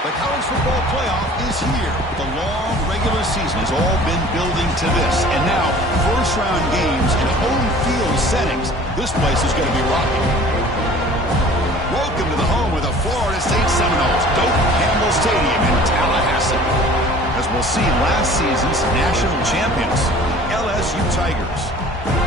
The college football playoff is here. The long regular season has all been building to this. And now, first-round games in home field settings. This place is going to be rocking. Welcome to the home of the Florida State Seminoles, Doak Campbell Stadium in Tallahassee. As we'll see, last season's national champions, the LSU Tigers,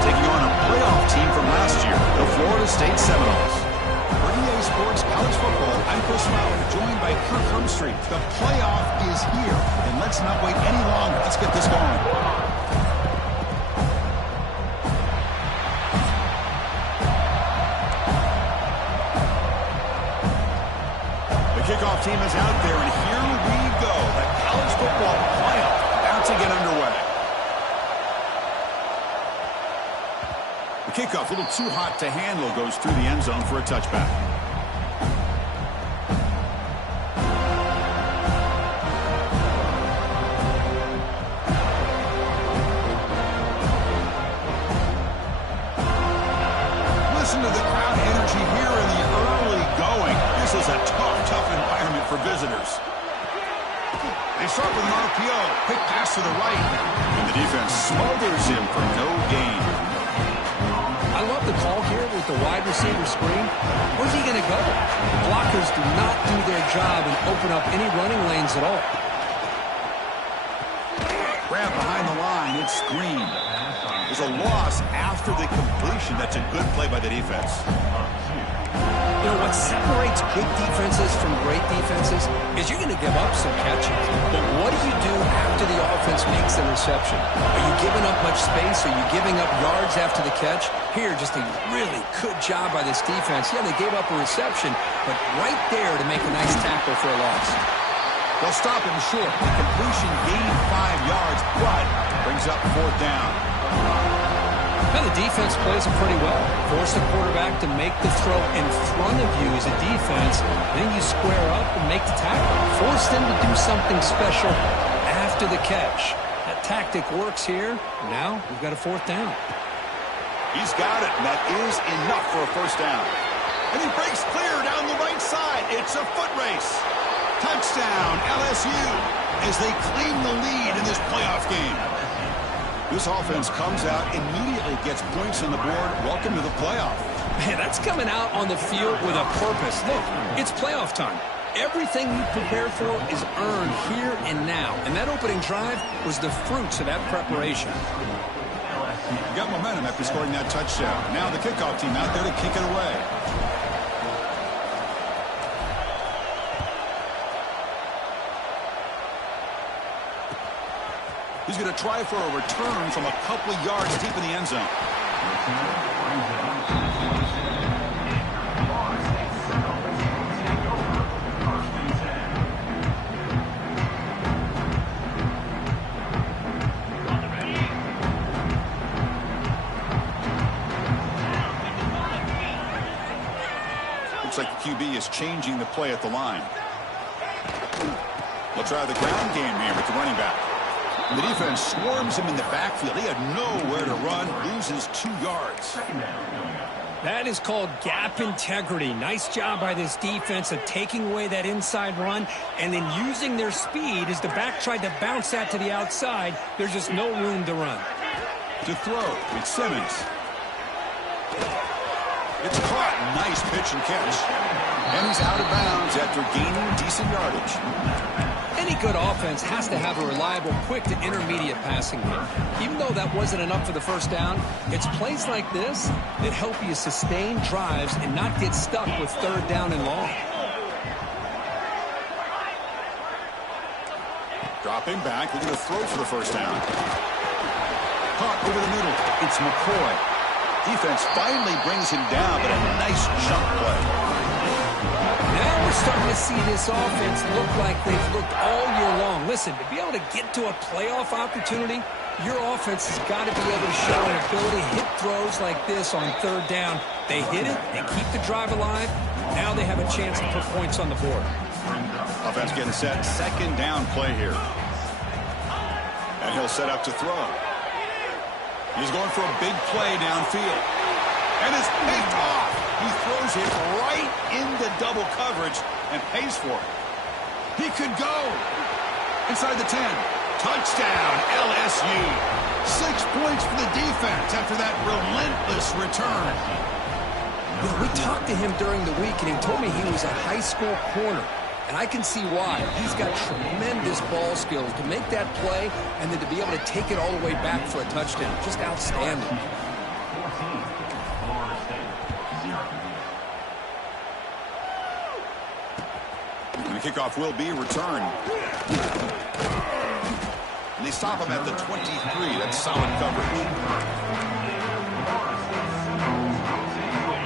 taking on a playoff team from last year, the Florida State Seminoles. For EA Sports College Football, I'm Chris Miller, joined by Kirk Humstreet. The playoff is here, and let's not wait any longer. Let's get this going. The kickoff team is out there, and here we go. The college football playoff about to get underway. The kickoff, a little too hot to handle, goes through the end zone for a touchback. Listen to the crowd energy here in the early going. This is a tough environment for visitors. They start with an RPO. Quick pass to the right. And the defense smothers him for no gain. I love the call here with the wide receiver screen. Where's he going to go? Blockers do not do their job and open up any running lanes at all. Grab behind the line. It's screened. There's a loss after the completion. That's a good play by the defense. You know, what separates good defenses from great defenses is you're going to give up some catches. But what do you do after the offense makes the reception? Are you giving up much space? Are you giving up yards after the catch? Here, just a really good job by this defense. Yeah, they gave up a reception, but right there to make a nice tackle for a loss. They'll stop him short. The completion gained 5 yards, but brings up 4th down. Now the defense plays it pretty well. Force the quarterback to make the throw in front of you as a defense. Then you square up and make the tackle. Force them to do something special after the catch. That tactic works here. Now we've got a 4th down. He's got it, and that is enough for a 1st down. And he breaks clear down the right side. It's a foot race. Touchdown, LSU, as they claim the lead in this playoff game. This offense comes out, immediately gets points on the board. Welcome to the playoff. Man, that's coming out on the field with a purpose. Look, it's playoff time. Everything you prepare for is earned here and now. And that opening drive was the fruits of that preparation. You got momentum after scoring that touchdown. Now the kickoff team out there to kick it away. He's going to try for a return from a couple of yards deep in the end zone. Looks like the QB is changing the play at the line. We'll try the ground game here with the running back. The defense swarms him in the backfield. He had nowhere to run, loses 2 yards. That is called gap integrity. Nice job by this defense of taking away that inside run and then using their speed as the back tried to bounce that to the outside. There's just no room to run. To throw, it's Simmons. It's caught. Nice pitch and catch. And he's out of bounds after gaining decent yardage. Any good offense has to have a reliable, quick to intermediate passing game. Even though that wasn't enough for the 1st down, it's plays like this that help you sustain drives and not get stuck with 3rd down and long. Dropping back, looking to throw for the 1st down. Caught over the middle. It's McCoy. Defense finally brings him down, but a nice jump play. Now we're starting to see this offense look like they've looked all year long. Listen, to be able to get to a playoff opportunity, your offense has got to be able to show an ability to hit throws like this on 3rd down. They hit it, they keep the drive alive. Now they have a chance to put points on the board. Offense getting set. 2nd down play here. And he'll set up to throw. He's going for a big play downfield. And it's picked off. He throws it right into double coverage and pays for it. He could go. Inside the 10. Touchdown, LSU. 6 points for the defense after that relentless return. You know, we talked to him during the week, and he told me he was a high school corner. And I can see why. He's got tremendous ball skills to make that play and then to be able to take it all the way back for a touchdown. Just outstanding. And the kickoff will be returned. And they stop him at the 23. That's solid coverage.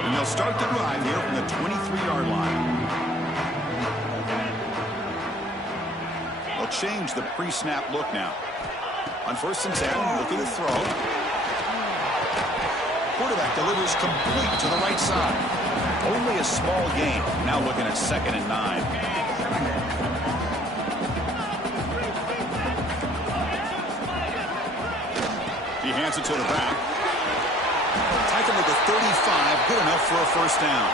And they'll start the drive here from the 23-yard line. They'll change the pre-snap look now. On 1st and 10, looking to throw. Quarterback delivers complete to the right side. Only a small gain. Now looking at 2nd and 9. He hands it to the back. Taken to the 35. Good enough for a first down.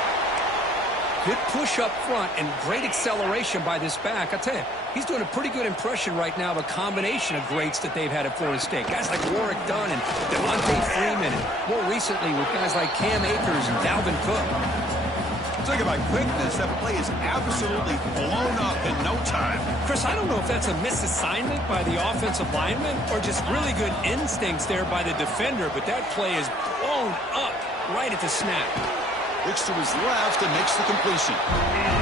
Good push up front and great acceleration by this back. I tell you, he's doing a pretty good impression right now of a combination of greats that they've had at Florida State. Guys like Warwick Dunn and Devontae Freeman, and more recently with guys like Cam Akers and Dalvin Cook. Talk about quickness. That play is absolutely blown up in no time. Chris, I don't know if that's a misassignment by the offensive lineman or just really good instincts there by the defender, but that play is blown up right at the snap. Looks to his left and makes the completion.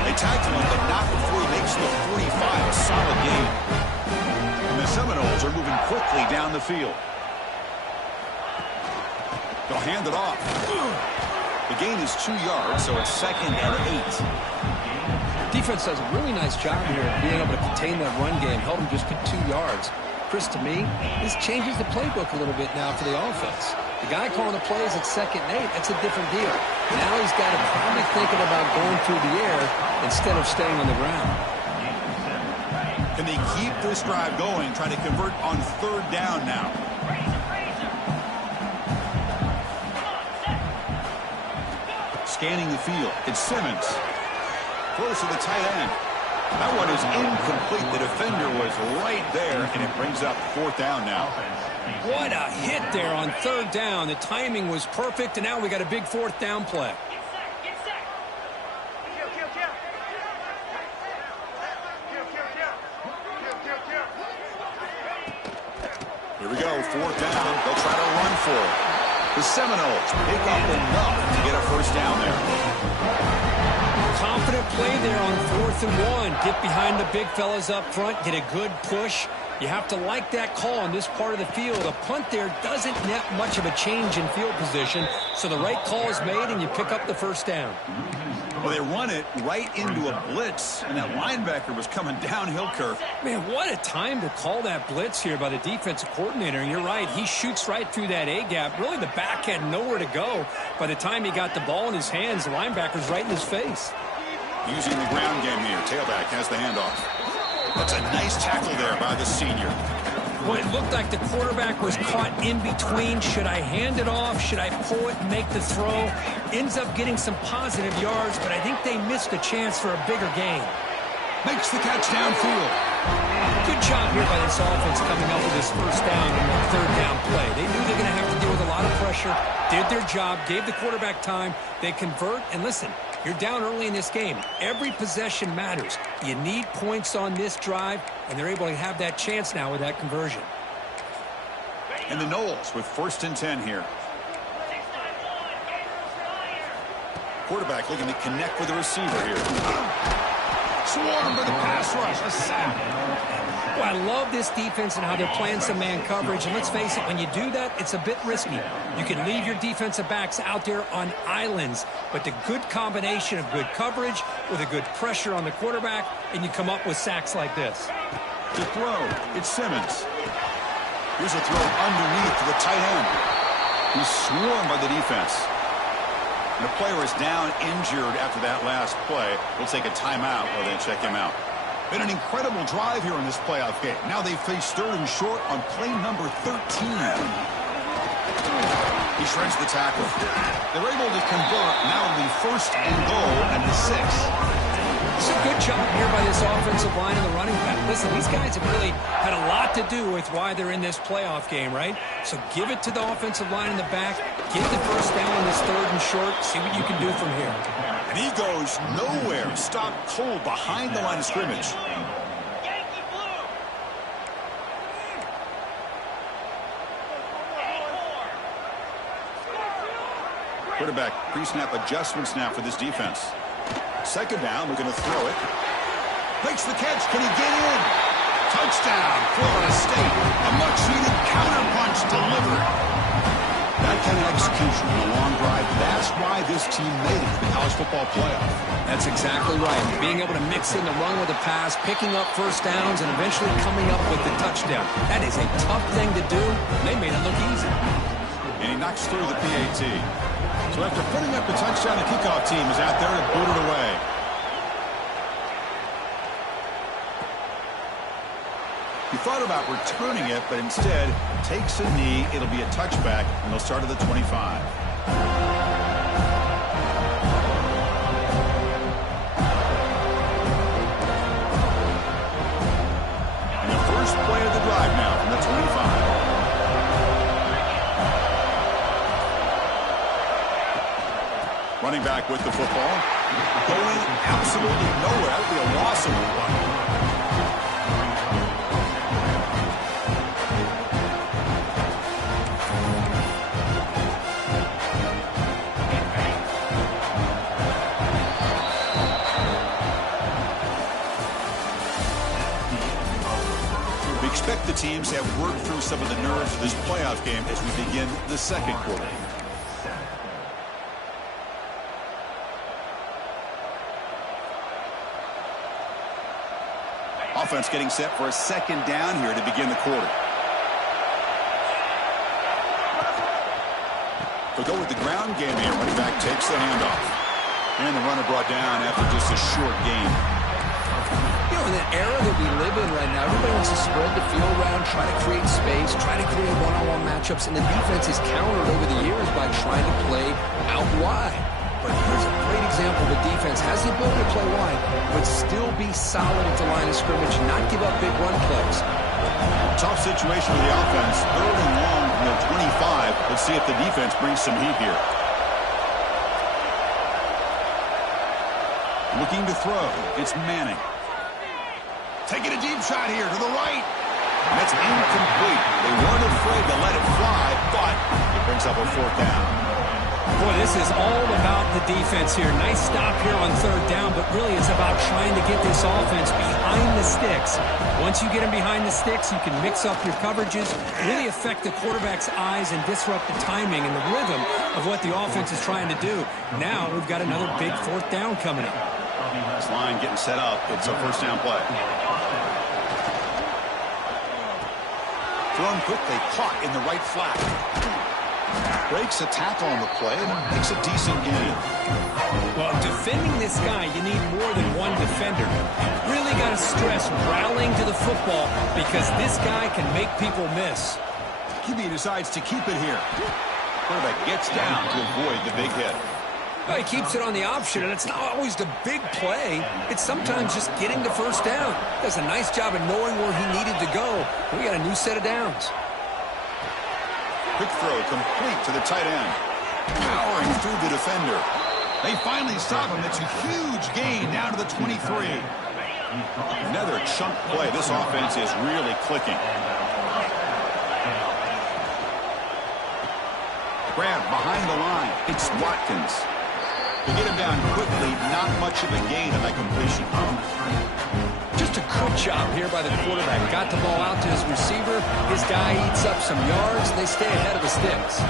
They tackle him, but not before he makes the 45. A solid gain. And the Seminoles are moving quickly down the field. They'll hand it off. The gain is 2 yards, so it's 2nd and 8. Defense does a really nice job here of being able to contain that run game, help him just get 2 yards. Chris, to me, this changes the playbook a little bit now for the offense. The guy calling the plays at 2nd and 8, that's a different deal. Now he's got to probably thinking about going through the air instead of staying on the ground. Can they keep this drive going, trying to convert on 3rd down now? Scanning the field. It's Simmons. Close to the tight end. That one is incomplete. The defender was right there, and it brings up 4th down now. What a hit there on 3rd down. The timing was perfect, and now we got a big 4th down play. Here we go, 4th down. They'll try to run for it. The Seminoles pick up enough to get a first down there. Confident play there on 4th and 1. Get behind the big fellas up front, get a good push. You have to like that call on this part of the field. A punt there doesn't net much of a change in field position, so the right call is made and you pick up the first down. Well, they run it right into a blitz, and that linebacker was coming downhill curve. Man, what a time to call that blitz here by the defensive coordinator. And you're right, he shoots right through that A-gap. Really, the back had nowhere to go. By the time he got the ball in his hands, the linebacker's right in his face. Using the ground game here. Tailback has the handoff. That's a nice tackle there by the senior. Well, it looked like the quarterback was caught in between. Should I hand it off? Should I pull it and make the throw? Ends up getting some positive yards, but I think they missed a chance for a bigger gain. Makes the catch downfield. Good job here by this offense coming up with this first down and that 3rd down play. They knew they were going to have to deal with a lot of pressure, did their job, gave the quarterback time. They convert, and listen, you're down early in this game. Every possession matters. You need points on this drive, and they're able to have that chance now with that conversion. And the Noles with 1st and 10 here. Quarterback looking to connect with the receiver here. Swarmed by the pass rush. A sack. Well, I love this defense and how they're playing some man coverage. And let's face it, when you do that, it's a bit risky. You can leave your defensive backs out there on islands. But the good combination of good coverage with a good pressure on the quarterback, and you come up with sacks like this. To throw, it's Simmons. Here's a throw underneath to the tight end. He's swarmed by the defense. And the player is down injured after that last play. We'll take a timeout while they check him out. Been an incredible drive here in this playoff game. Now they face 3rd and short on play number 13. He shreds the tackle. They're able to convert. Now it'll be 1st and goal at the 6. It's a good job here by this offensive line and the running back. Listen, these guys have really had a lot to do with why they're in this playoff game, right? So give it to the offensive line in the back. Get the first down on this 3rd and short. See what you can do from here. And he goes nowhere. Stop cold behind the line of scrimmage. Quarterback pre-snap adjustments now for this defense. 2nd down, we're going to throw it. Makes the catch. Can he get in? Touchdown, Florida State. A much-needed counter-punch delivered. That kind of execution in a long drive, that's why this team made it to the college football playoff. That's exactly right. Being able to mix in the run with the pass, picking up first downs, and eventually coming up with the touchdown. That is a tough thing to do. They made it look easy. And he knocks through the PAT. So after putting up the touchdown, the kickoff team is out there to boot it away. He thought about returning it, but instead takes a knee. It'll be a touchback, and they'll start at the 25. And the first play of the drive now from the 25. Running back with the football. Going absolutely nowhere. That would be a loss of one. We expect the teams to have worked through some of the nerves of this playoff game as we begin the 2nd quarter. Offense getting set for a 2nd down here to begin the quarter. They'll go with the ground game here. Running back takes the handoff. And the runner brought down after just a short gain. You know, in the era that we live in right now, everybody wants to spread the field around, try to create space, try to create one-on-one matchups, and the defense is countered over the years by trying to play out wide. But here's a great example. The defense has the ability to play wide, but still be solid at the line of scrimmage, not give up big run plays. Tough situation with the offense. 3rd and long from the 25. Let's see if the defense brings some heat here. Looking to throw. It's Manning. Taking a deep shot here to the right. And that's incomplete. They weren't afraid to let it fly, but it brings up a 4th down. Boy, this is all about the defense here. Nice stop here on 3rd down, but really it's about trying to get this offense behind the sticks. Once you get them behind the sticks, you can mix up your coverages, really affect the quarterback's eyes and disrupt the timing and the rhythm of what the offense is trying to do. Now we've got another big 4th down coming up. This line getting set up. It's a 1st down play. Thrown quickly, caught in the right flat. Breaks a tackle on the play and makes a decent gain. Well, defending this guy, you need more than one defender. You really got to stress rallying to the football because this guy can make people miss. QB decides to keep it here. Quarterback gets down to avoid the big hit. Well, he keeps it on the option, and it's not always the big play. It's sometimes just getting the 1st down. Does a nice job of knowing where he needed to go. We got a new set of downs. Quick throw complete to the tight end. Powering through the defender. They finally stop him. It's a huge gain down to the 23. Another chunk play. This offense is really clicking. Grab behind the line. It's Watkins. To get him down quickly, not much of a gain on that completion. Just a good job here by the quarterback. Got the ball out to his receiver. His guy eats up some yards. They stay ahead of the sticks.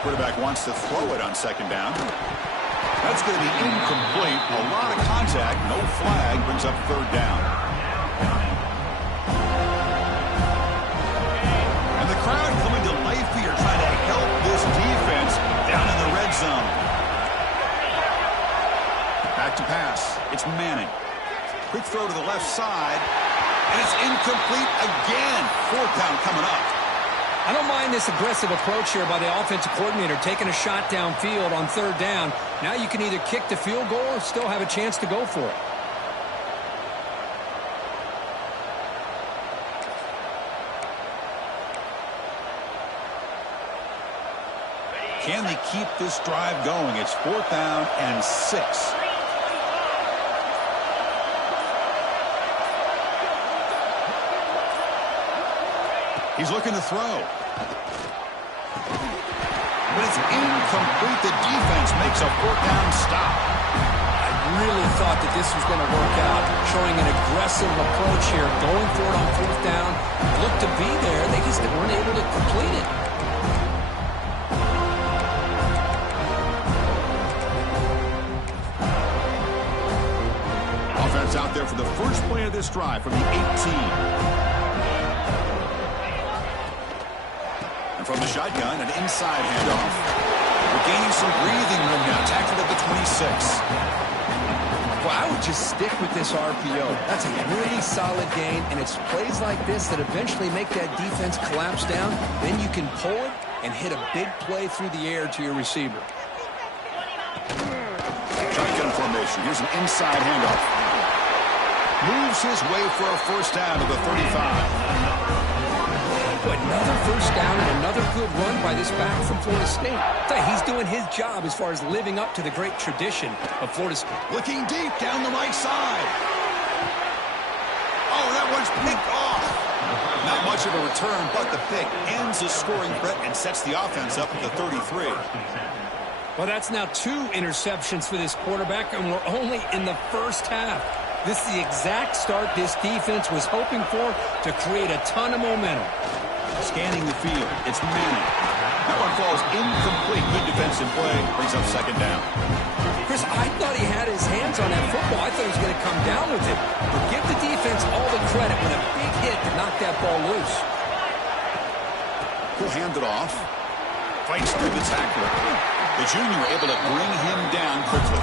Quarterback wants to throw it on 2nd down. That's going to be incomplete. A lot of contact. No flag. Brings up 3rd down. And the crowd coming to life here, trying to help this defense down in the red zone. Back to pass. It's Manning. Quick throw to the left side. And it's incomplete again. 4th down coming up. I don't mind this aggressive approach here by the offensive coordinator, taking a shot downfield on 3rd down. Now you can either kick the field goal or still have a chance to go for it. Can they keep this drive going? It's 4th down and 6. He's looking to throw. But it's incomplete. The defense makes a 4th down stop. I really thought that this was going to work out, showing an aggressive approach here, going for it on 4th down. Looked to be there. They just weren't able to complete it. Offense out there for the first play of this drive from the 18. From the shotgun, an inside handoff. We're gaining some breathing room now. Tackled at the 26. Well, I would just stick with this RPO. That's a really solid gain, and it's plays like this that eventually make that defense collapse down. Then you can pull it and hit a big play through the air to your receiver. Shotgun formation. Here's an inside handoff. Moves his way for a 1st down to the 35. Another 1st down and another good run by this back from Florida State. He's doing his job as far as living up to the great tradition of Florida State. Looking deep down the right side. Oh, that one's picked off. Not much of a return, but the pick ends the scoring threat and sets the offense up at the 33. Well, that's now 2 interceptions for this quarterback, and we're only in the 1st half. This is the exact start this defense was hoping for to create a ton of momentum. Scanning the field, it's Manning. That one falls incomplete. Good defensive play, brings up 2nd down. Chris, I thought he had his hands on that football. I thought he was going to come down with it. But give the defense all the credit with a big hit to knock that ball loose. He'll hand it off. Fights through the tackler. The junior able to bring him down quickly.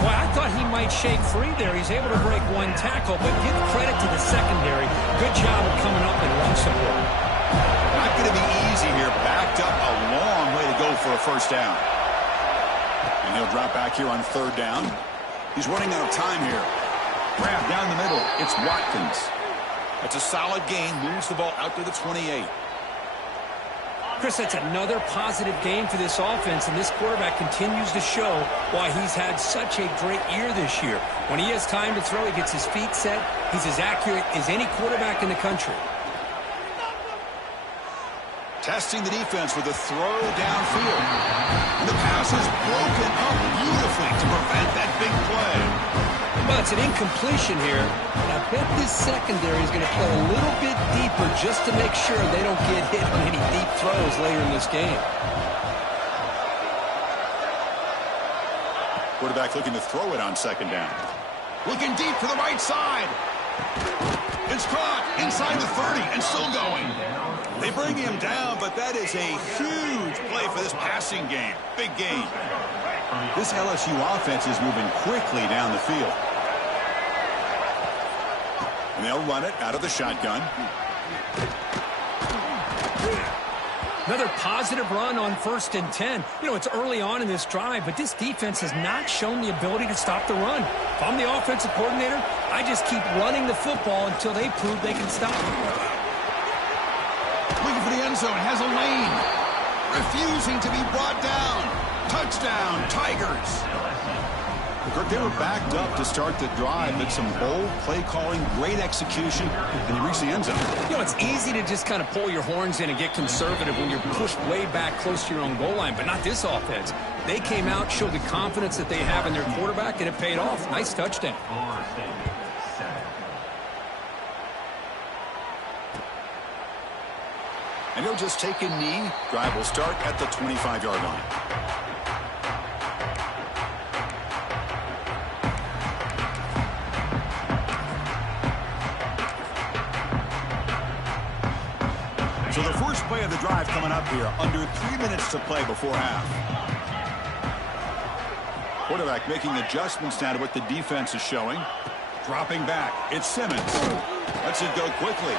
Well, I thought he might shake free there. He's able to break 1 tackle, but give credit to the secondary. Good job of coming up and run support. Not going to be easy here. Backed up a long way to go for a 1st down. And he'll drop back here on 3rd down. He's running out of time here. Grab down the middle. It's Watkins. That's a solid gain. Moves the ball out to the 28. Chris, that's another positive game for this offense, and this quarterback continues to show why he's had such a great year this year. When he has time to throw, he gets his feet set. He's as accurate as any quarterback in the country. Testing the defense with a throw downfield. And the pass is broken up beautifully to prevent that big play. Well, it's an incompletion here, but I bet this secondary is going to play a little bit deeper just to make sure they don't get hit on any deep throws later in this game. Quarterback looking to throw it on 2nd down. Looking deep to the right side. It's caught inside the 30 and still going. They bring him down, but that is a huge play for this passing game. Big game. This LSU offense is moving quickly down the field. And they'll run it out of the shotgun. Another positive run on 1st and 10. You know, it's early on in this drive, but this defense has not shown the ability to stop the run. If I'm the offensive coordinator, I just keep running the football until they prove they can stop it. Looking for the end zone, has a lane. Refusing to be brought down. Touchdown, Tigers. Kirk, they were backed up to start the drive, but some bold play calling, great execution, and you reach the end zone. You know, it's easy to just kind of pull your horns in and get conservative when you're pushed way back close to your own goal line, but not this offense. They came out, showed the confidence that they have in their quarterback, and it paid off. Nice touchdown. And he'll just take a knee. Drive will start at the 25-yard line. So the first play of the drive coming up here. Under 3 minutes to play before half. Quarterback making adjustments now to what the defense is showing. Dropping back. It's Simmons. Lets it go quickly.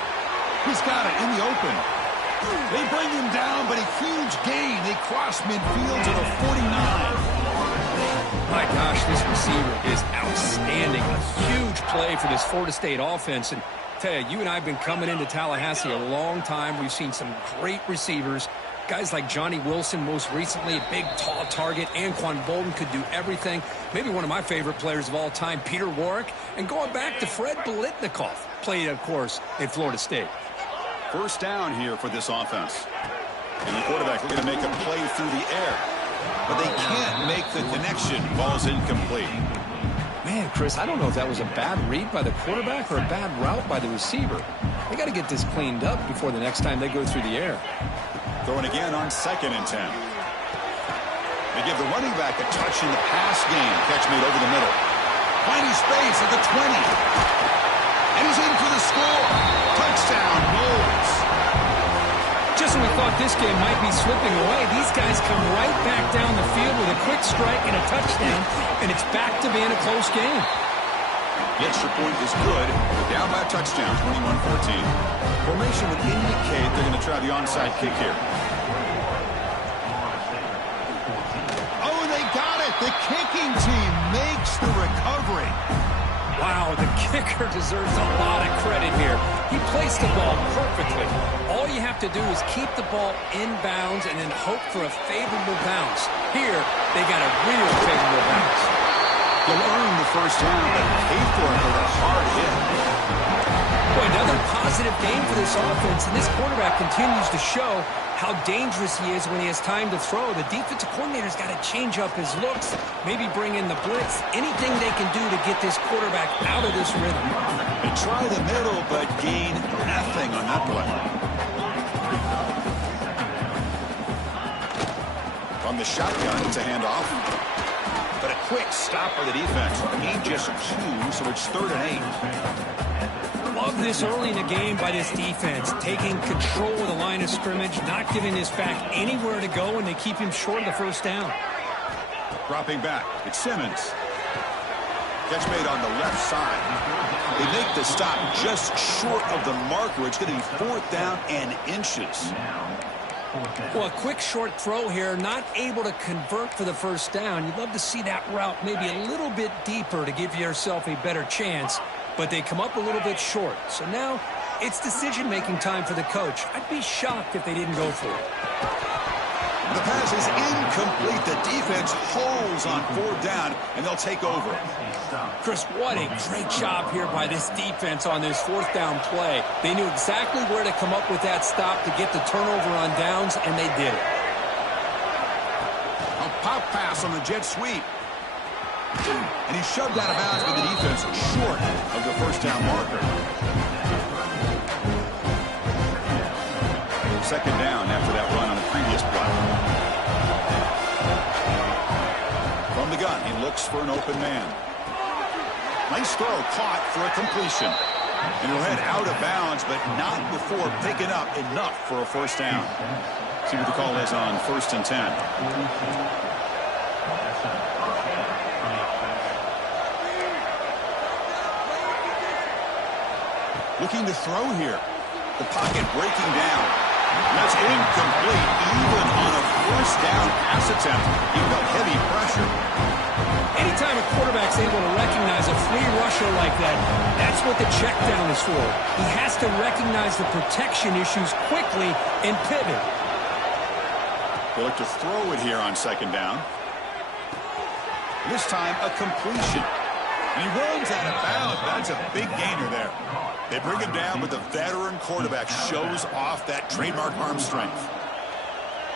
He's got it in the open. They bring him down, but a huge gain. They cross midfield to the 49. My gosh, this receiver is outstanding. A huge play for this Florida State offense. And tell you and I have been coming into Tallahassee a long time. We've seen some great receivers. Guys like Johnny Wilson, most recently, a big, tall target. Anquan Bolden could do everything. Maybe one of my favorite players of all time, Peter Warrick. And going back to Fred Biletnikoff, played, of course, at Florida State. First down here for this offense. And the quarterback looking to make a play through the air. But they can't make the connection. Ball's incomplete. Man, Chris, I don't know if that was a bad read by the quarterback or a bad route by the receiver. They got to get this cleaned up before the next time they go through the air. Throwing again on 2nd and 10. They give the running back a touch in the pass game. Catch made over the middle. Finding space at the 20. And he's in for the score. Touchdown, Noles. Just when we thought this game might be slipping away, these guys come right back down the field with a quick strike and a touchdown, and it's back to being a close game. The extra point is good. They're down by a touchdown, 21-14. Formation would indicate they're going to try the onside kick here. Oh, they got it. The kicking team makes the recovery. Wow, the kicker deserves a lot of credit here. He placed the ball perfectly. All you have to do is keep the ball in bounds and then hope for a favorable bounce. Here, they got a real favorable bounce. You'll earn the first down, but pay for it with a hard hit. Boy, another positive game for this offense, and this quarterback continues to show how dangerous he is when he has time to throw. The defensive coordinator's got to change up his looks, maybe bring in the blitz, anything they can do to get this quarterback out of this rhythm. They try the middle, but gain nothing on that play. From the shotgun, it's a handoff. But a quick stop by the defense. Gain just 2, so it's 3rd and 8. Love this early in the game by this defense, taking control of the line of scrimmage, not giving this back anywhere to go, and they keep him short of the first down. Dropping back, it's Simmons. Catch made on the left side. They make the stop just short of the marker. It's going to be 4th down and inches. Well, a quick short throw here, not able to convert for the first down. You'd love to see that route maybe a little bit deeper to give yourself a better chance, but they come up a little bit short. So now it's decision-making time for the coach. I'd be shocked if they didn't go for it. The pass is incomplete. The defense holds on 4th down, and they'll take over. Chris, what a great job here by this defense on this 4th down play. They knew exactly where to come up with that stop to get the turnover on downs, and they did it. A pop pass on the jet sweep. And he shoved out of bounds with the defense short of the first down marker. 2nd down after that run on the previous play. From the gun, he looks for an open man. Nice throw, caught for a completion. And he'll head out of bounds, but not before picking up enough for a first down. See what the call is on 1st and 10. Looking to throw here. The pocket breaking down. That's incomplete, even on a first down pass attempt. He felt heavy pressure. Anytime a quarterback's able to recognize a free rusher like that, that's what the check down is for. He has to recognize the protection issues quickly and pivot. They look to throw it here on 2nd down. This time, a completion. And he runs out of bounds. That's a big gainer there. They bring him down, but the veteran quarterback shows off that trademark arm strength.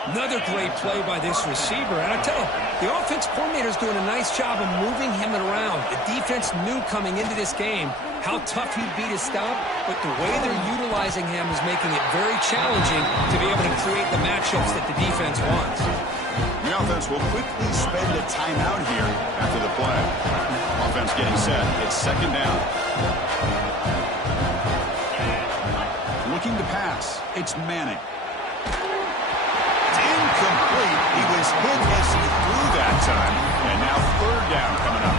Another great play by this receiver. And I tell you, the offense coordinator is doing a nice job of moving him around. The defense knew coming into this game how tough he'd be to stop, but the way they're utilizing him is making it very challenging to be able to create the matchups that the defense wants. The offense will quickly spend a timeout here after the play. Offense getting set. It's 2nd down. Looking to pass. It's Manning. It's incomplete. He was hit as he threw that time. And now 3rd down coming up.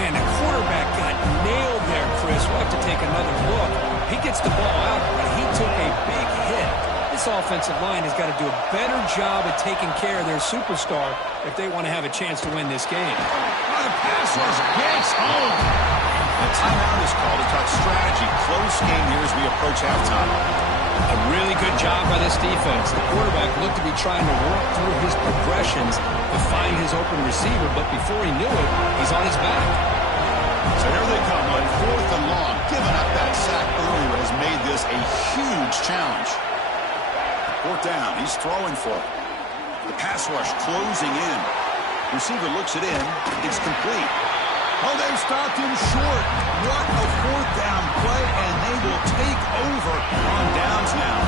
Man, the quarterback got nailed there, Chris. We'll have to take another look. He gets the ball out, but he took a big hit. This this offensive line has got to do a better job of taking care of their superstar if they want to have a chance to win this game. The pass rush gets home. A timeout is called to talk strategy. Close game here as we approach halftime. A really good job by this defense. The quarterback looked to be trying to work through his progressions to find his open receiver, but before he knew it, he's on his back. So here they come on 4th and long. Giving up that sack earlier has made this a huge challenge. 4th down. He's throwing for it. The pass rush closing in. Receiver looks it in. It's complete. Oh, they've stopped him short. What a 4th down play, and they will take over on downs now.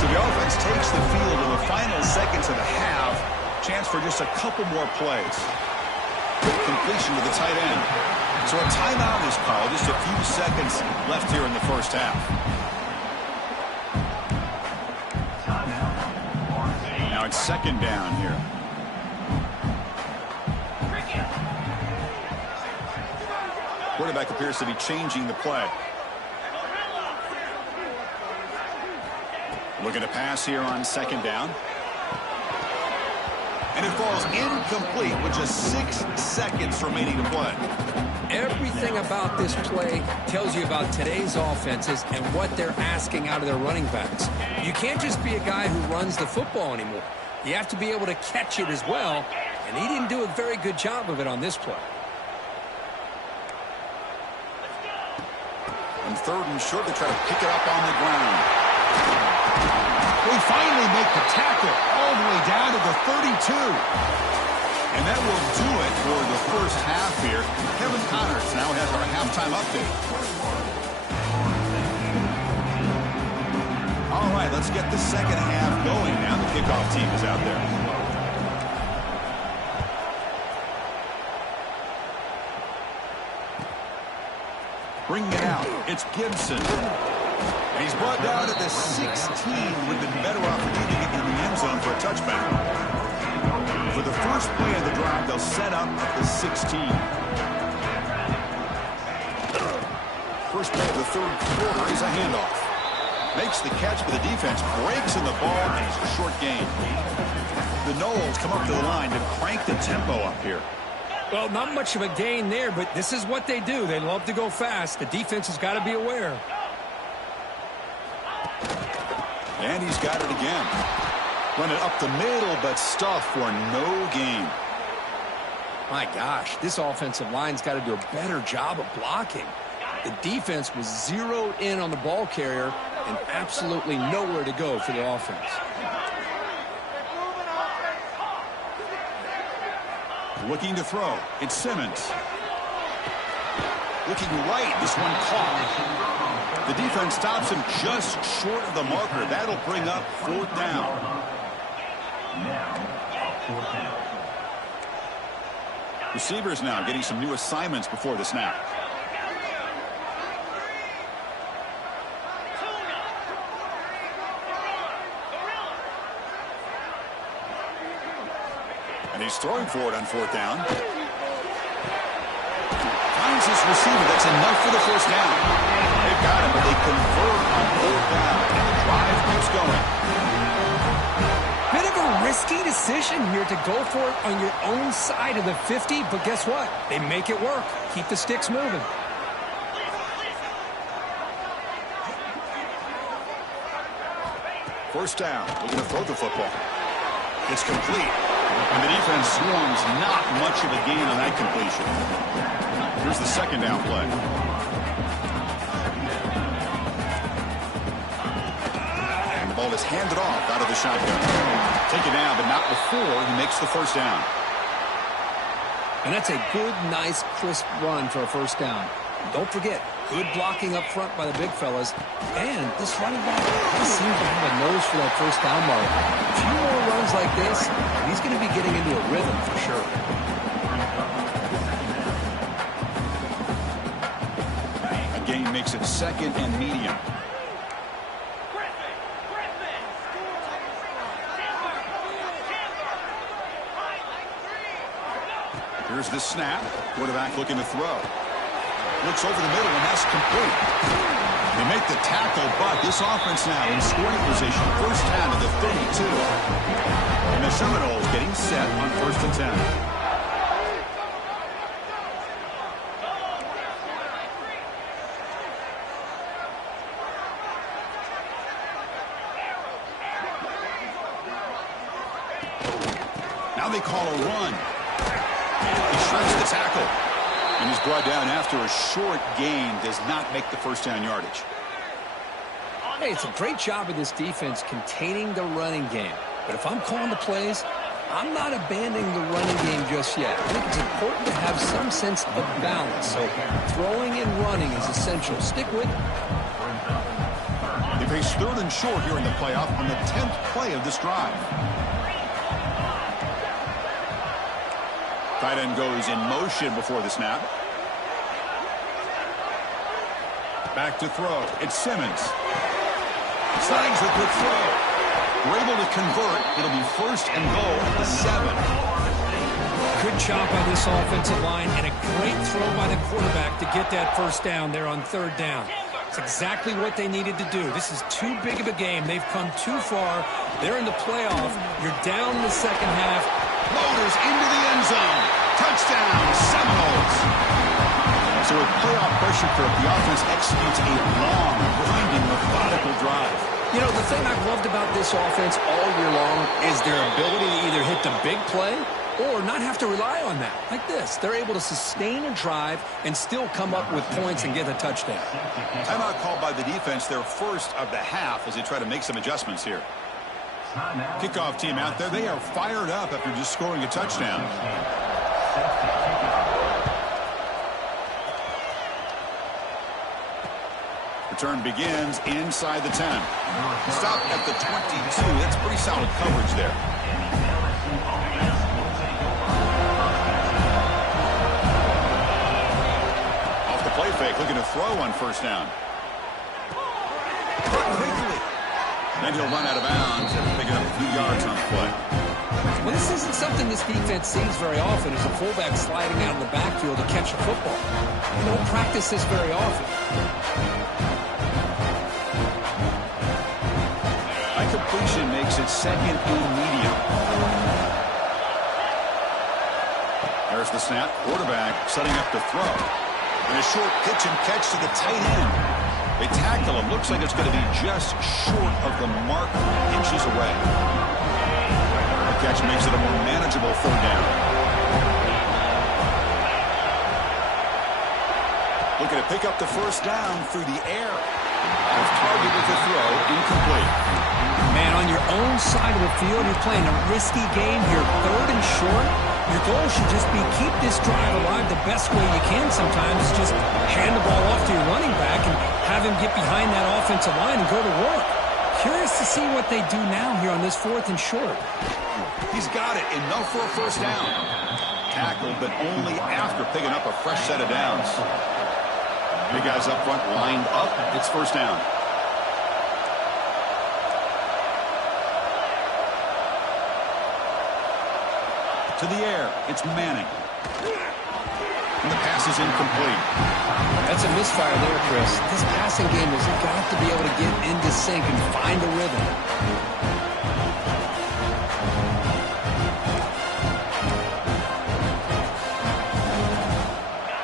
So the offense takes the field in the final seconds of the half. Chance for just a couple more plays. Completion to the tight end. So a timeout is called. Just a few seconds left here in the first half. Now it's 2nd down here. Quarterback appears to be changing the play. Looking to pass here on 2nd down. And it falls incomplete with just 6 seconds remaining to play. Everything about this play tells you about today's offenses and what they're asking out of their running backs. You can't just be a guy who runs the football anymore. You have to be able to catch it as well, and he didn't do a very good job of it on this play. And 3rd and short, they try to pick it up on the ground. We finally make the tackle all the way down to the 32. And that will do it for the first half here. Kevin Connors now has our halftime update. All right, let's get the second half going now. The kickoff team is out there. Bringing it out, it's Gibson. And he's brought down at the 16. Would have been better off for getting it in the end zone for a touchback. For the first play of the drive, they'll set up at the 16. First play of the 3rd quarter is a handoff. Makes the catch, but the defense breaks in the ball, and it's a short gain. The Noles come up to the line to crank the tempo up here. Well, not much of a gain there, but this is what they do. They love to go fast. The defense has got to be aware. And he's got it again. Run it up the middle, but stuff for no gain. My gosh, this offensive line's got to do a better job of blocking. The defense was zeroed in on the ball carrier and absolutely nowhere to go for the offense. Looking to throw. It's Simmons. Looking right. This one caught. The defense stops him just short of the marker. That'll bring up 4th down. Receivers now getting some new assignments before the snap. And he's throwing for it on 4th down. Finds his receiver. That's enough for the first down. They've got him, but they convert on 4th down. And the drive keeps going. Bit of a risky decision here to go for it on your own side of the 50, but guess what? They make it work. Keep the sticks moving. First down. Looking to throw the football. It's complete. And the defense swarms not much of a gain on that completion. Here's the 2nd down play. And the ball is handed off out of the shotgun. Taken down, but not before he makes the first down. And that's a good, nice, crisp run for a first down. Don't forget, good blocking up front by the big fellas. And this running back seems to have a nose for that first down mark. A few more runs like this, and he's going to be getting into a rhythm for sure. A gain makes it 2nd and medium. Here's the snap. Quarterback looking to throw. Looks over the middle, and that's complete. They make the tackle, but this offense now in scoring position. First down to the 32. And the Seminoles getting set on 1st and 10. Now they call a run. He shreds the tackle. And he's brought down after a short gain. Does not make the first down yardage. Hey, it's a great job of this defense containing the running game. But if I'm calling the plays, I'm not abandoning the running game just yet. I think it's important to have some sense of balance. So throwing and running is essential. Stick with it. They face 3rd and short here in the playoff on the 10th play of this drive. Tight end goes in motion before the snap. Back to throw. It's Simmons. Slides a good throw. We're able to convert. It'll be 1st and goal at the 7. Good job by this offensive line and a great throw by the quarterback to get that first down there on 3rd down. It's exactly what they needed to do. This is too big of a game. They've come too far. They're in the playoff. You're down in the second half. Motors into the end zone. Touchdown, Seminoles. So with playoff pressure grip, the offense executes a long, grinding, methodical drive. You know, the thing I've loved about this offense all year long is their ability to either hit the big play or not have to rely on that. Like this. They're able to sustain a drive and still come up with points and get a touchdown. Timeout called by the defense, their first of the half, as they try to make some adjustments here. Kickoff team out there. They are fired up after just scoring a touchdown. Return begins inside the 10. Stop at the 22. That's pretty solid coverage there. Off the play fake, looking to throw on 1st down. Quickly. Then he'll run out of bounds after picking up a few yards on the play. Well, this isn't something this defense sees very often, is a fullback sliding out of the backfield to catch a football. You don't practice this very often. High completion makes it 2nd and medium. There's the snap. Quarterback setting up the throw. And a short pitch and catch to the tight end. They tackle him. Looks like it's going to be just short of the mark, inches away. The catch makes it a more manageable 3rd down. Looking to pick up the first down through the air. Off target with the throw, incomplete. Man, on your own side of the field, you're playing a risky game here. 3rd and short. Your goal should just be keep this drive alive the best way you can sometimes. Just hand the ball off to your running back and have him get behind that offensive line and go to work. Curious to see what they do now here on this 4th and short. He's got it. Enough for a first down. Tackled, but only after picking up a fresh set of downs. Big guys up front lined up. It's 1st down. To the air. It's Manning. And the pass is incomplete. That's a misfire there, Chris. This passing game has got to be able to get into sync and find a rhythm.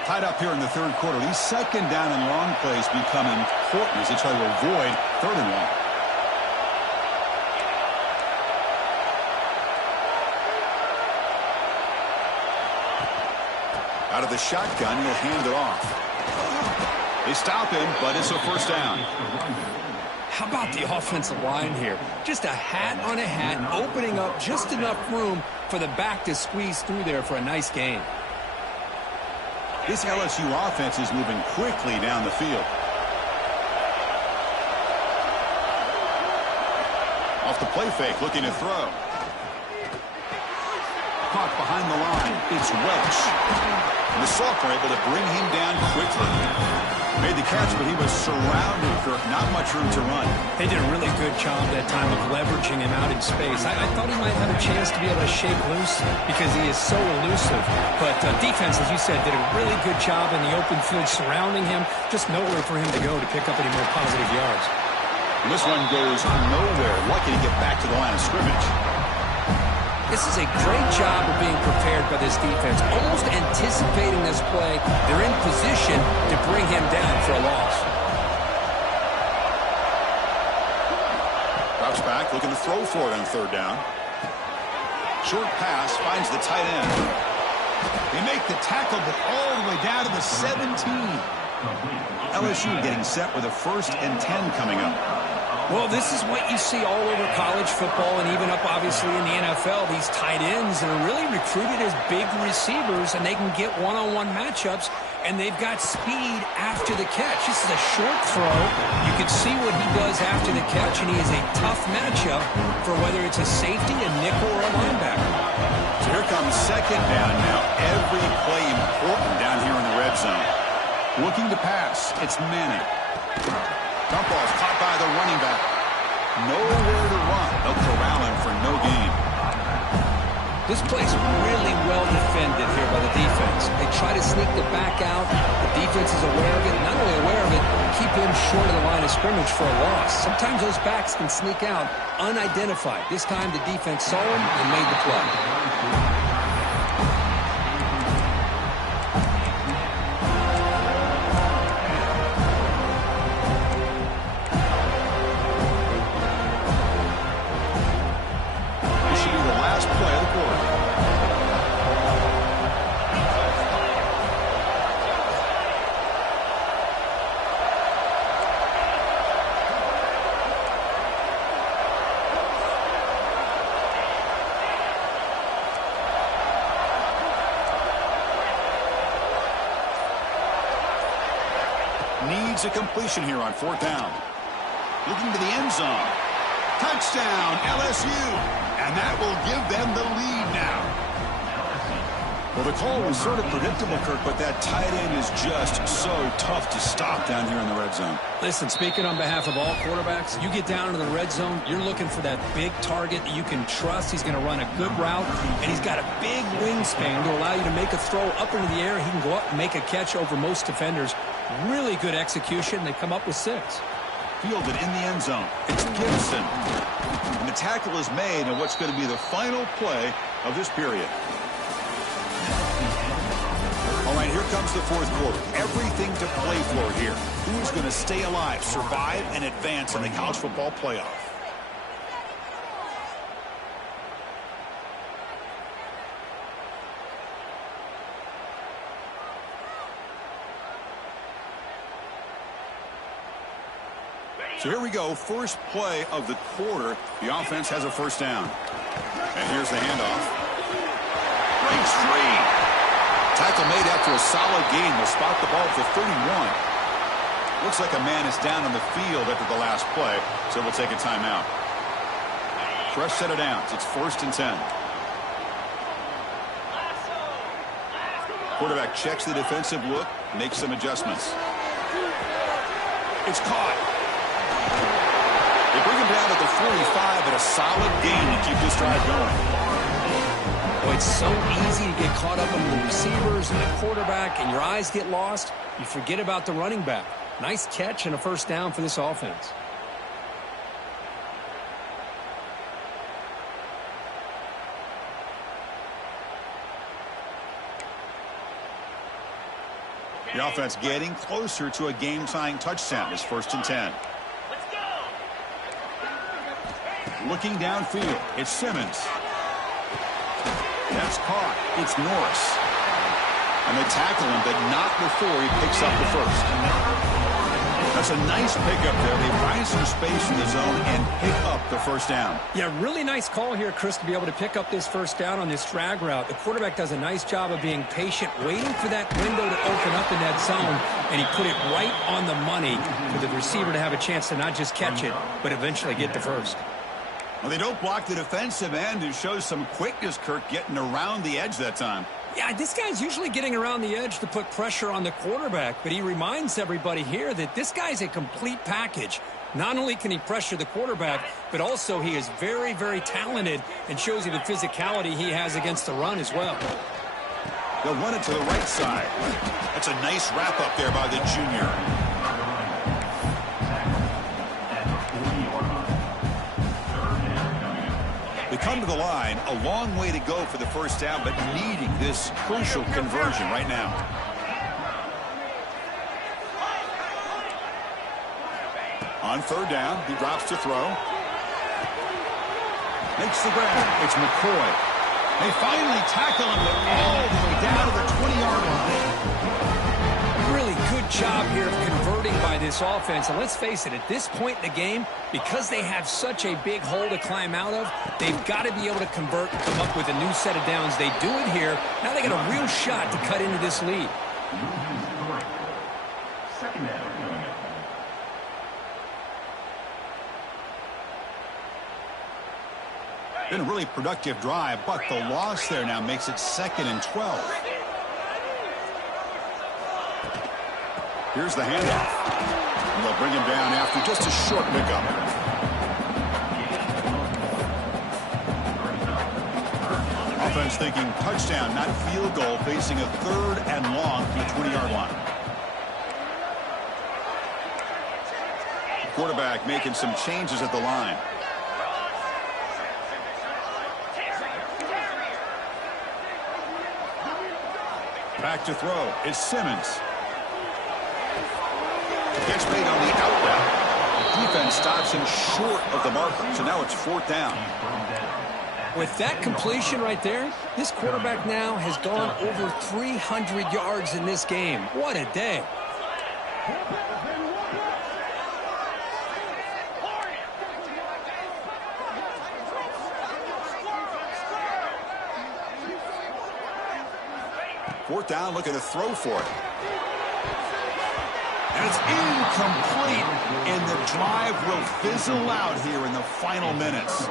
Tied up here in the 3rd quarter. These 2nd down and long plays become important as they try to avoid 3rd and long. Out of the shotgun, he'll hand it off. They stop him, but it's a first down. How about the offensive line here? Just a hat on a hat, opening up just enough room for the back to squeeze through there for a nice gain. This LSU offense is moving quickly down the field. Off the play fake, looking to throw. Caught behind the line. It's Welch. And the sophomore able to bring him down quickly. Made the catch, but he was surrounded, Kirk. Not much room to run. They did a really good job that time of leveraging him out in space. I thought he might have a chance to be able to shake loose because he is so elusive. But defense, as you said, did a really good job in the open field surrounding him. Just nowhere for him to go to pick up any more positive yards. This one goes nowhere. Lucky to get back to the line of scrimmage. This is a great job of being prepared by this defense, almost anticipating this play. They're in position to bring him down for a loss. Drops back, looking to throw for it on third down. Short pass, finds the tight end. They make the tackle, but all the way down to the 17. LSU getting set with a 1st and 10 coming up. Well, this is what you see all over college football and even up, obviously, in the NFL. These tight ends that are really recruited as big receivers, and they can get one-on-one matchups, and they've got speed after the catch. This is a short throw. You can see what he does after the catch, and he is a tough matchup for whether it's a safety, a nickel, or a linebacker. So here comes second down now. Every play important down here in the red zone. Looking to pass. It's Manning. Dump ball's caught by the running back. Nowhere to run. They'll corral him for no gain. This play's really well defended here by the defense. They try to sneak the back out. The defense is aware of it. Not only aware of it, keep him short of the line of scrimmage for a loss. Sometimes those backs can sneak out unidentified. This time the defense saw him and made the play. Needs a completion here on 4th down. Looking to the end zone. Touchdown, LSU. And that will give them the lead now. Well, the call was sort of predictable, Kirk, but that tight end is just so tough to stop down here in the red zone. Listen, speaking on behalf of all quarterbacks, you get down into the red zone, you're looking for that big target that you can trust. He's going to run a good route, and he's got a big wingspan to allow you to make a throw up into the air. He can go up and make a catch over most defenders. Really good execution. They come up with 6. Fielded in the end zone. It's Gibson. And the tackle is made in what's going to be the final play of this period. All right, here comes the 4th quarter. Everything to play for here. Who's going to stay alive, survive, and advance in the college football playoff? So here we go, first play of the quarter. The offense has a 1st down. And here's the handoff. Breaks free. Tackle made after a solid gain. Will spot the ball at the 31. Looks like a man is down on the field after the last play, so we'll take a timeout. Fresh set of downs. It's 1st and 10. Quarterback checks the defensive look, makes some adjustments. It's caught. They bring him down at the 45, but a solid gain to keep this drive going. Boy, it's so easy to get caught up on the receivers and the quarterback, and your eyes get lost. You forget about the running back. Nice catch and a 1st down for this offense. The offense getting closer to a game-tying touchdown. It's 1st and 10. Looking downfield, it's Simmons. That's caught. It's Norris. And they tackle him, but not before he picks up the 1st. That's a nice pickup there. They find some space in the zone and pick up the 1st down. Yeah, really nice call here, Chris, to be able to pick up this 1st down on this drag route. The quarterback does a nice job of being patient, waiting for that window to open up in that zone, and he put it right on the money for the receiver to have a chance to not just catch it, but eventually get the 1st. Well, they don't block the defensive end, who shows some quickness, Kirk, getting around the edge that time. Yeah, this guy's usually getting around the edge to put pressure on the quarterback, but he reminds everybody here that this guy's a complete package. Not only can he pressure the quarterback, but also he is very, very talented and shows you the physicality he has against the run as well. They'll run it to the right side. That's a nice wrap up there by the junior. They come to the line, a long way to go for the first down, but needing this crucial conversion right now. On third down, he drops to throw. Makes the grab. It's McCoy. They finally tackle him all the way down to the 20-yard line. Really good job here of converting by this offense. And let's face it, at this point in the game, because they have such a big hole to climb out of, they've got to be able to convert and come up with a new set of downs. They do it here. Now they got a real shot to cut into this lead. Second down. Been a really productive drive, but the loss there now makes it 2nd and 12. Here's the handoff. And they'll bring him down after just a short pickup. Offense thinking touchdown, not field goal, facing a 3rd and long from the 20-yard line. Quarterback making some changes at the line. Back to throw. It's Simmons. Gets made on the out route. Defense stops him short of the marker. So now it's 4th down. With that completion right there, this quarterback now has gone over 300 yards in this game. What a day. Fourth down, looking to throw for it. And it's incomplete, and the drive will fizzle out here in the final minutes.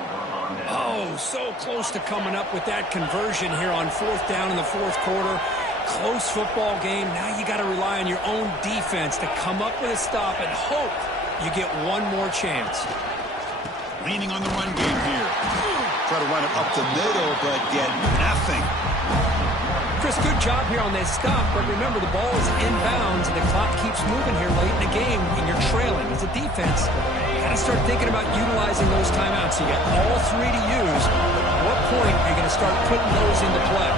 Oh, so close to coming up with that conversion here on 4th down in the 4th quarter. Close football game. Now you got to rely on your own defense to come up with a stop and hope you get one more chance. Leaning on the run game here. Try to run it up the middle, but get nothing. Chris, good job here on this stop, but remember the ball is inbounds and the clock keeps moving here late in the game and you're trailing. As a defense, you got to start thinking about utilizing those timeouts. You got all 3 to use. At what point are you going to start putting those into play?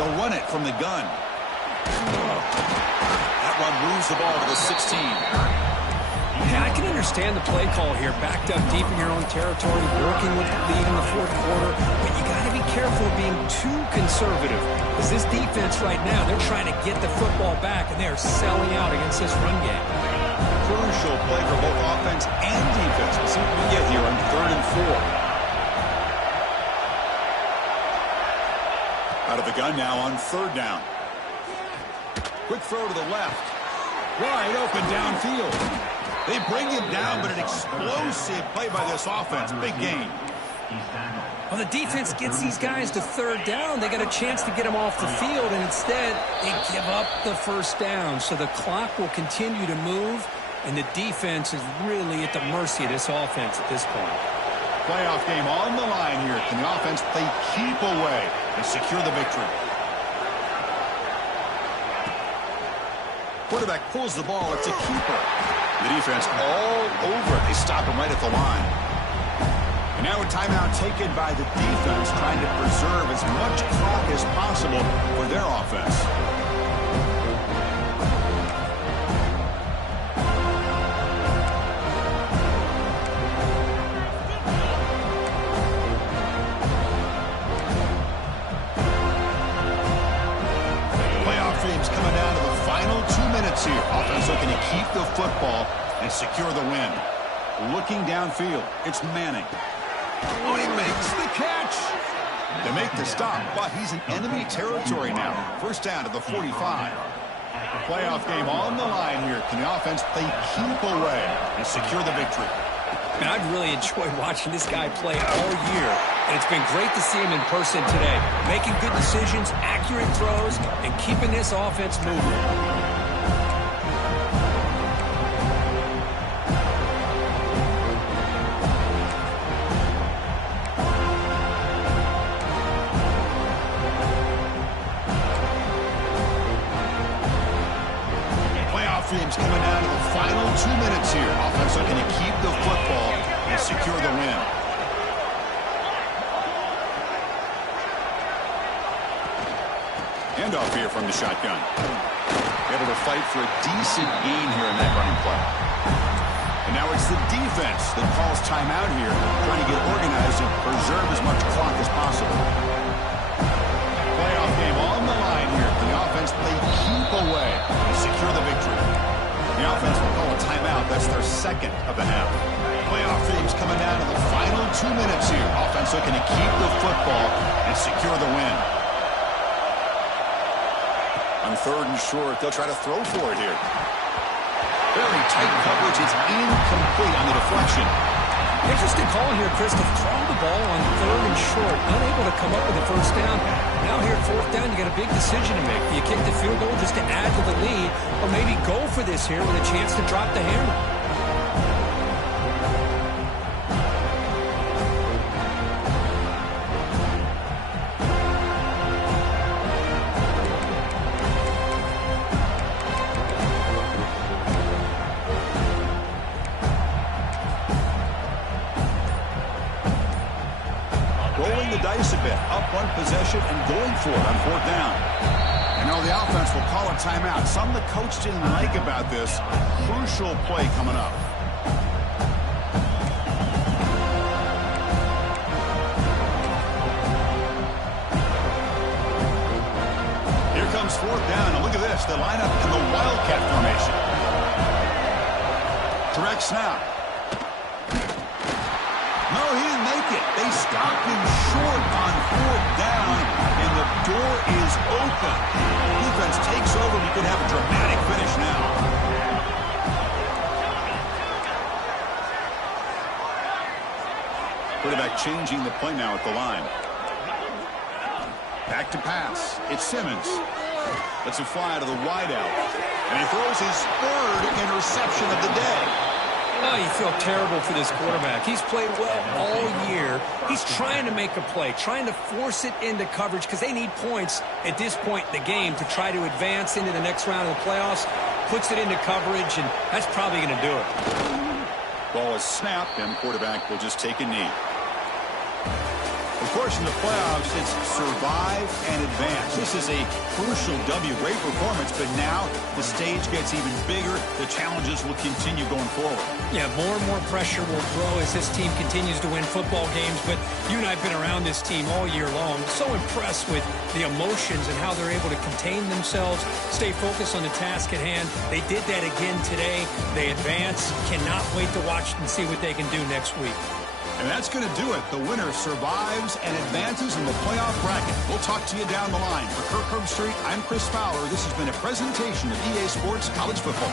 They'll run it from the gun. That one moves the ball to the 16. Yeah, I can understand the play call here. Backed up deep in your own territory, working with the lead in the 4th quarter. But you got to be careful of being too conservative. Because this defense right now, they're trying to get the football back, and they are selling out against this run game. Crucial play for both offense and defense. We'll see what we get here on 3rd and 4. Out of the gun now on 3rd down. Quick throw to the left. Wide open downfield. They bring him down, but an explosive play by this offense. Big gain. Well, the defense gets these guys to 3rd down. They got a chance to get them off the field, and instead they give up the 1st down. So the clock will continue to move, and the defense is really at the mercy of this offense at this point. Playoff game on the line here. Can the offense play keep away and secure the victory? Quarterback pulls the ball. It's a keeper. The defense all over it. They stop him right at the line. And now a timeout taken by the defense, trying to preserve as much clock as possible for their offense. Playoff games coming down to the final 2 minutes here. Offense looking to keep the football and secure the win. Looking downfield, it's Manning. Oh, he makes the catch. They make the stop, but he's in enemy territory now. 1st down to the 45. Playoff game on the line here. Can the offense play keep away and secure the victory? And I've really enjoyed watching this guy play all year. And it's been great to see him in person today, making good decisions, accurate throws, and keeping this offense moving. Teams coming down to the final 2 minutes here. Offense looking to keep the football and secure the win. Handoff here from the shotgun. Able to fight for a decent gain here in that running play. And now it's the defense that calls timeout here, trying to get organized and preserve as much clock as possible. Playoff game on the line here. The offense played keep away to secure the victory. The offense will call a timeout. That's their second of the half. Playoff themes coming down to the final 2 minutes here. Offense looking to keep the football and secure the win. On 3rd and short, they'll try to throw for it here. Very tight coverage. It's incomplete on the deflection. Interesting call here, Chris, to throw the ball on 3rd and short. Unable to come up with a first down. Now here at 4th down, you got a big decision to make. Do you kick the field goal just to add to the lead, or maybe go for this here with a chance to drop the hammer? Rolling the dice a bit, up one possession and going for it on 4th down. And now the offense will call a timeout. Something the coach didn't like about this. Crucial play coming up. Here comes 4th down, and look at this. They line up in the Wildcat formation. Direct snap. No, he didn't make it. They stopped him short on 4th down, and the door is open. Defense takes over. We could have a dramatic finish now. Quarterback changing the play now at the line. Back to pass. It's Simmons. Lets it fly to the wideout. And he throws his 3rd interception of the day. Oh, you feel terrible for this quarterback. He's played well all year. He's trying to make a play, trying to force it into coverage because they need points at this point in the game to try to advance into the next round of the playoffs. Puts it into coverage, and that's probably going to do it. Ball is snapped, and the quarterback will just take a knee. Of course, in the playoffs, it's survive and advance. This is a crucial W. Great performance, but now the stage gets even bigger. The challenges will continue going forward. Yeah, more and more pressure will grow as this team continues to win football games. But you and I have been around this team all year long. So impressed with the emotions and how they're able to contain themselves, stay focused on the task at hand. They did that again today. They advance. Cannot wait to watch and see what they can do next week. And that's going to do it. The winner survives and advances in the playoff bracket. We'll talk to you down the line. For Kirk Herbstreit, I'm Chris Fowler. This has been a presentation of EA Sports College Football.